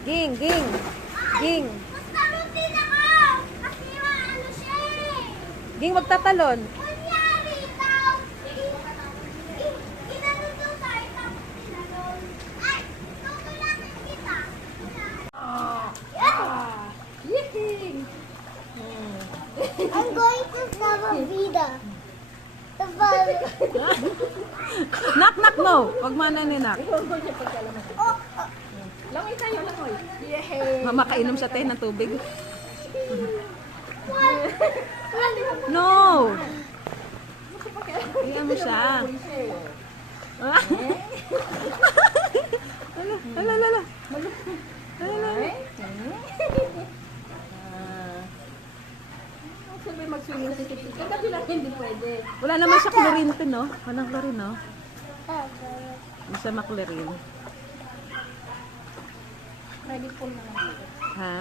Ging, ging. Ging. Basta rutin ako! Kasi ano siya eh! Ging, magtatalon. Kunyari, ikaw! Ginanong daw tayo, tapos ginanong. Ay! Tutulatin kita! Yee! I'm going to stop a vida. Knock, knock, no. Huwag mo na ninak. Oh, Langoy tayo, langoy. Makainom siya tayo ng tubig. what? No! Iyan mo siya. Ala, ala, ala. Sabi mag-swimming si Titi. Kasi lang hindi pwede. Wala naman siya chlorine to, no? Walang chlorine, no? Hindi siya maklorin. Ready po na lang. Ha?